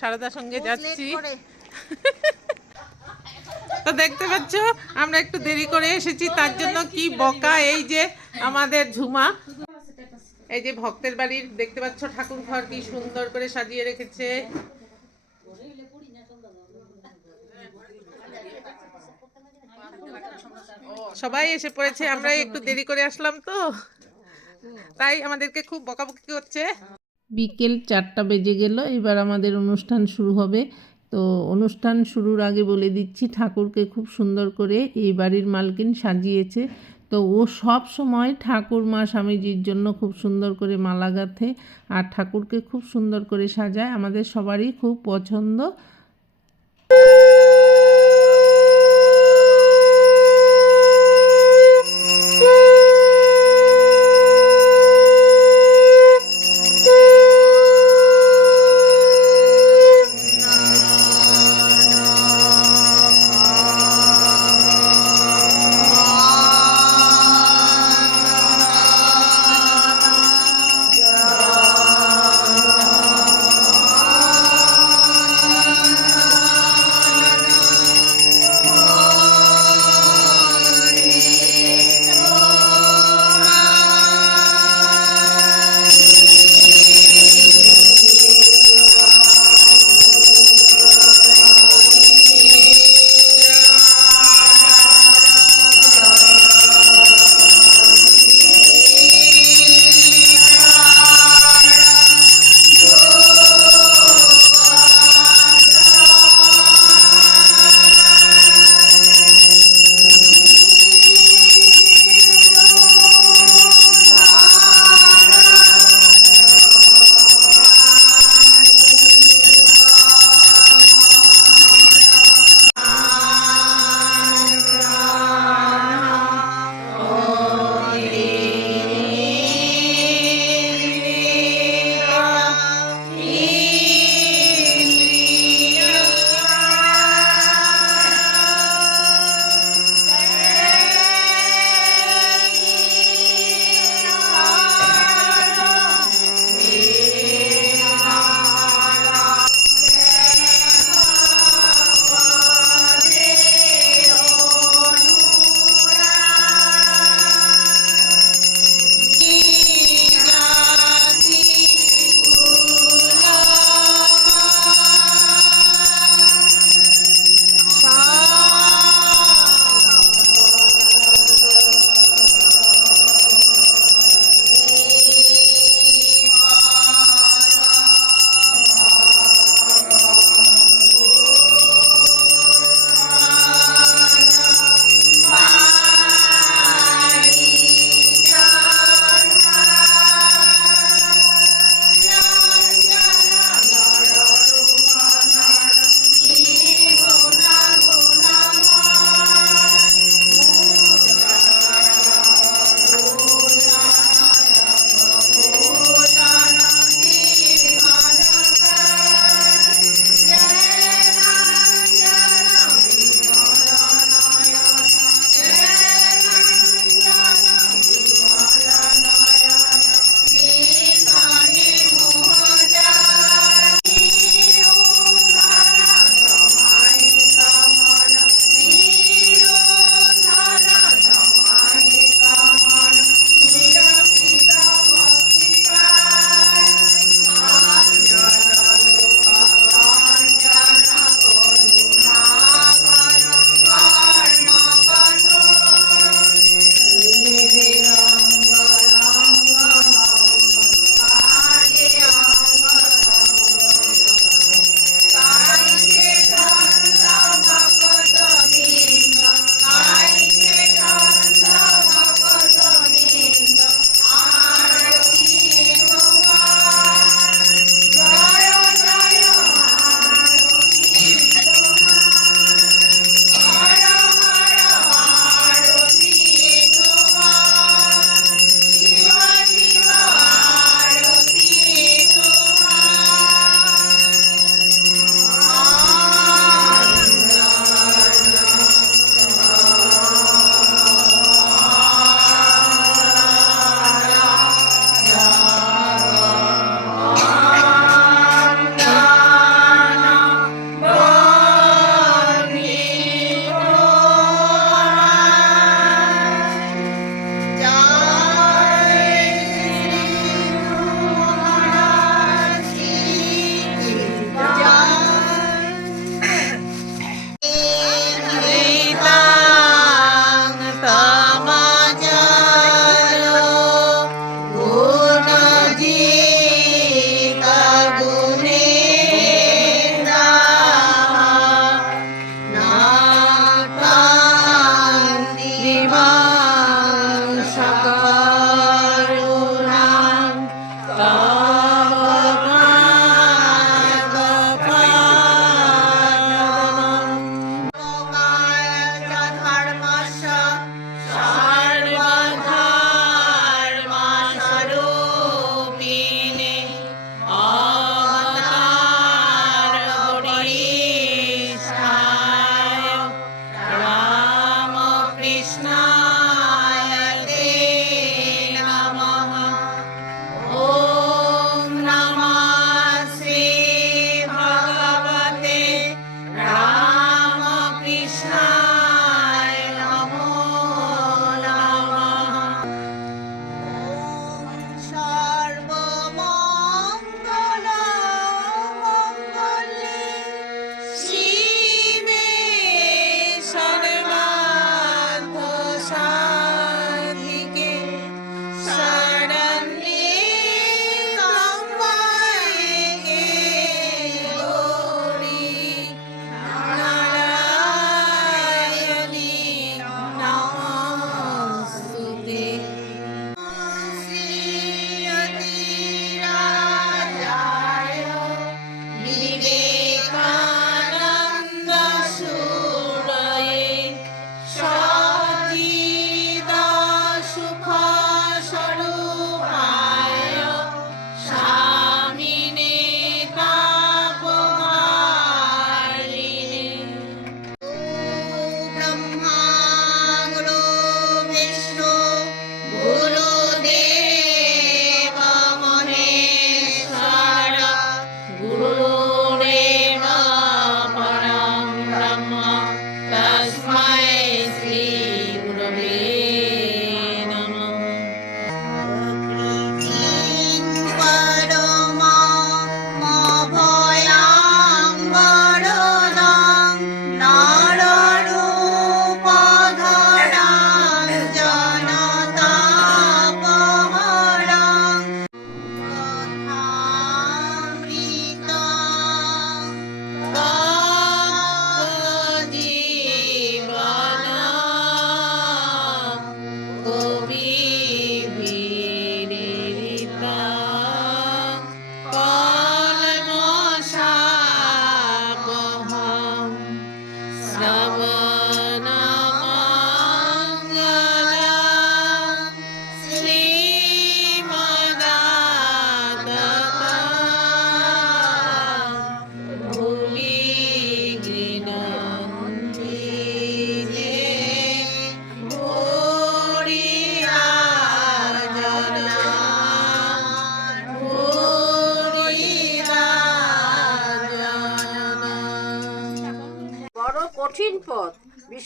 সারদার সঙ্গে যাচ্ছি। তো দেখতে পাচ্ছ আমরা একটু দেরি করে এসেছি তার জন্য কি বকা এই যে আমাদের ঝুমা। এই যে ভক্তের বাড়ির দেখতে পাচ্ছ ঠাকুর ঘর কি সুন্দর করে সাজিয়ে রেখেছে। সবাই এসে পড়েছে আমরা একটু দেরি করে আসলাম তো। তাই আমাদেরকে খুব বকাবকি করছে। বিকেল চারটা বেজে গেল, এবার আমাদের অনুষ্ঠান শুরু হবে। তো অনুষ্ঠান শুরুর আগে বলে দিচ্ছি, ঠাকুরকে খুব সুন্দর করে এই বাড়ির মালকিন সাজিয়েছে। তো ও সব সময় ঠাকুর মা স্বামীজির জন্য খুব সুন্দর করে মালা গাঁথে আর ঠাকুরকে খুব সুন্দর করে সাজায়। আমাদের সবারই খুব পছন্দ।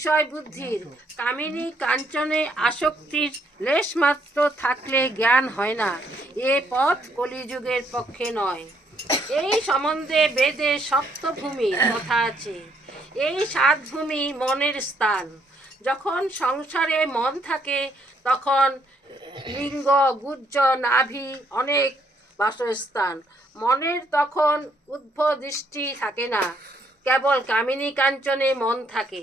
বিষয় বুদ্ধির কামিনী কাঞ্চনে আসক্তির লেশমাত্র থাকলে জ্ঞান হয় না। এ পথ কলিযুগের পক্ষে নয়। এই সম্বন্ধে বেদে সপ্তভূমি কথা আছে। এই সাত ভূমি মনের স্থান। যখন সংসারে মন থাকে, তখন লিঙ্গ গুজ্জ নাভি অনেক বাসস্থান। মনের তখন উদ্ভ দৃষ্টি থাকে না। কেবল কামিনী কাঞ্চনে মন থাকে।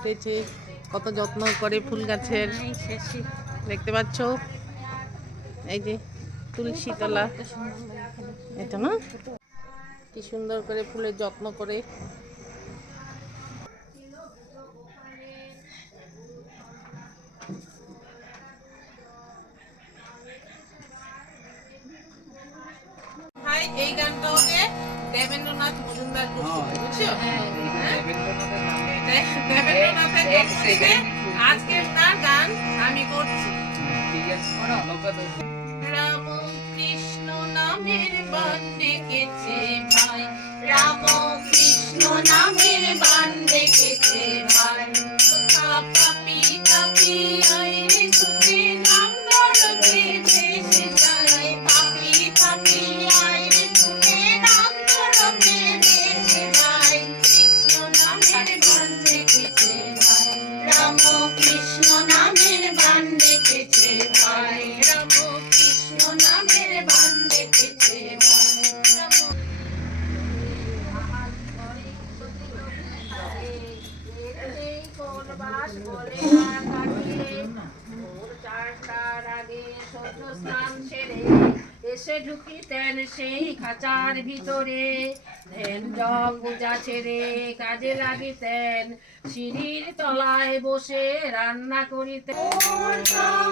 ফুটেছে কত যত্ন করে ফুল গাছের। দেখতে পাচ্ছ? এই যে তুলসী তলা। এটা না? কি সুন্দর করে ফুলের যত্ন করে। এই গানটা হবে দেবেন্দ্রনাথ মজুমদার বুঝছ? হ্যাঁ আজকের তার গান আমি করছি রাম কৃষ্ণ নামের বান ভাই রাম কৃষ্ণ নামের বান ডেকেছে ভাই পাপি পাপি আইরে ছুটে নাম দেশে যায় ঢুকিতেন সেই খাঁচার ভিতরে। ধ্যান জগ বোঝা ছেড়ে কাজে লাগিতেন। সিঁড়ির তলায় বসে রান্না করিতেন। মোর জল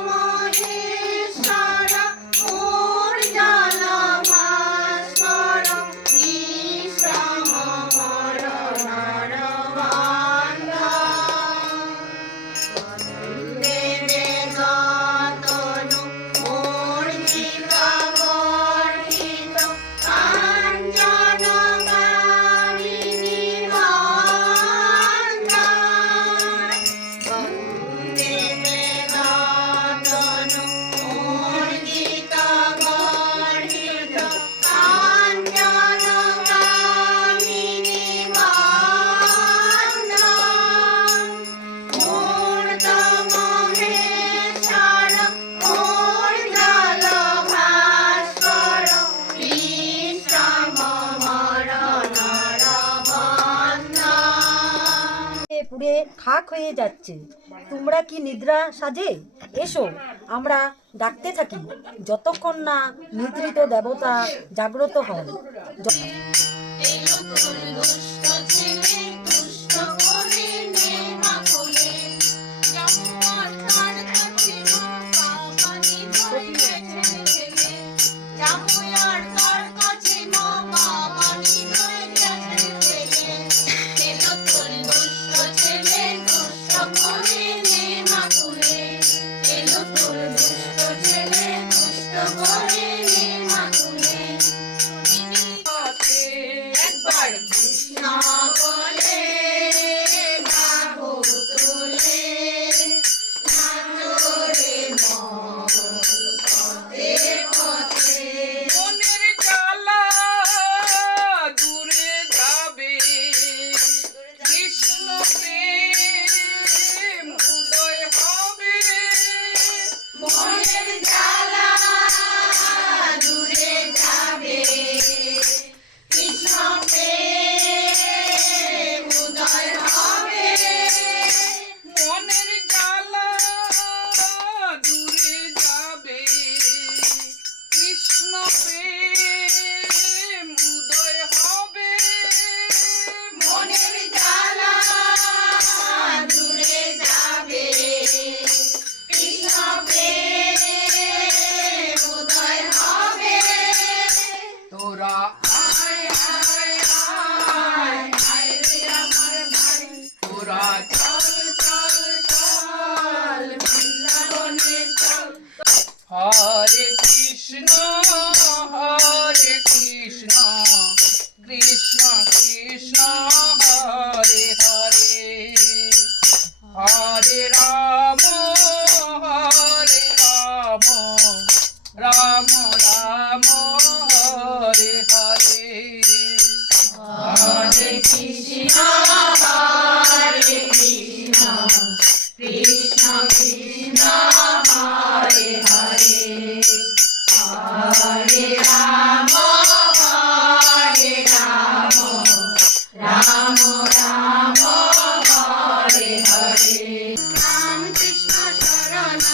হয়ে যাচ্ছে। তোমরা কি নিদ্রা সাজে? এসো, আমরা ডাকতে থাকি। যতক্ষণ না নিদ্রিত দেবতা জাগ্রত হন।